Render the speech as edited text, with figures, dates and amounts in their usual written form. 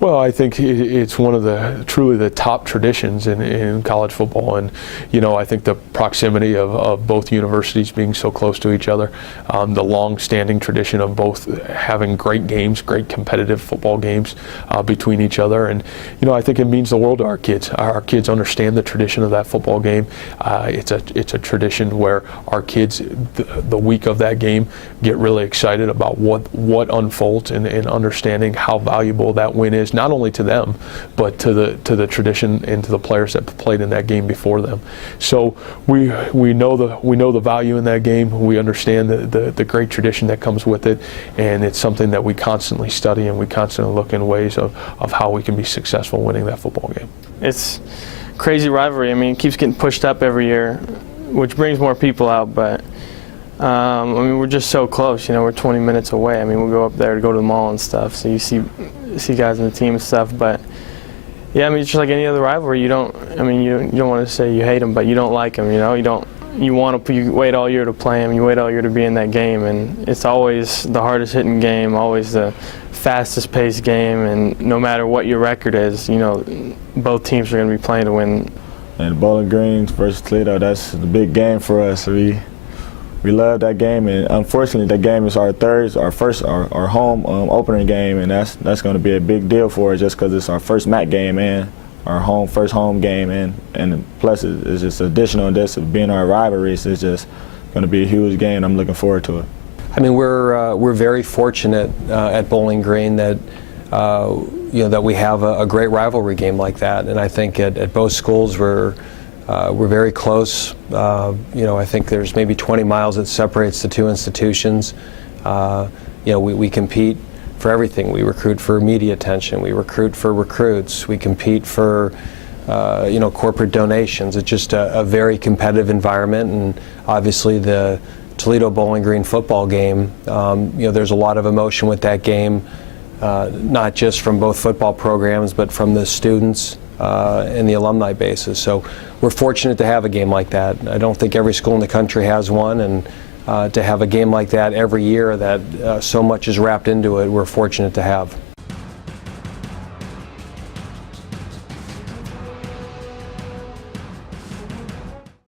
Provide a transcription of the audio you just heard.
Well, I think it's one of the truly the top traditions in college football, and I think the proximity of both universities being so close to each other, the long-standing tradition of both having great games, great competitive football games between each other, and I think it means the world to our kids. Our kids understand the tradition of that football game. It's a tradition where our kids, the week of that game, get really excited about what unfolds and understanding how valuable that win is. Not only to them, but to the tradition and to the players that played in that game before them. So we know the value in that game. We understand the great tradition that comes with it, and it's something that we constantly study and we constantly look in ways of how we can be successful winning that football game. It's crazy rivalry. I mean, it keeps getting pushed up every year, which brings more people out, but I mean, we're just so close. We're 20 minutes away. I mean, we go up there to go to the mall and stuff, so you see guys in the team and stuff. But yeah, I mean, it's just like any other rivalry. You don't want to say you hate them, but you don't like them. You wait all year to play them. You wait all year to be in that game, and it's always the hardest hitting game, always the fastest paced game. And no matter what your record is, both teams are going to be playing to win. And Bowling Green versus Toledo, that's the big game for us. We love that game, and unfortunately, that game is our home opening game, and that's going to be a big deal for us just because it's our first MAC game and our first home game, and plus it's just additional to this being our rivalries. It's just going to be a huge game. I'm looking forward to it. I mean, we're very fortunate at Bowling Green that that we have a great rivalry game like that, and I think at both schools we're very close. I think there's maybe 20 miles that separates the two institutions. We compete for everything. We recruit for media attention. We recruit for recruits. We compete for corporate donations. It's just a very competitive environment, and obviously the Toledo Bowling Green football game, there's a lot of emotion with that game, not just from both football programs, but from the students and the alumni bases. So we're fortunate to have a game like that. I don't think every school in the country has one, and to have a game like that every year that so much is wrapped into it, we're fortunate to have.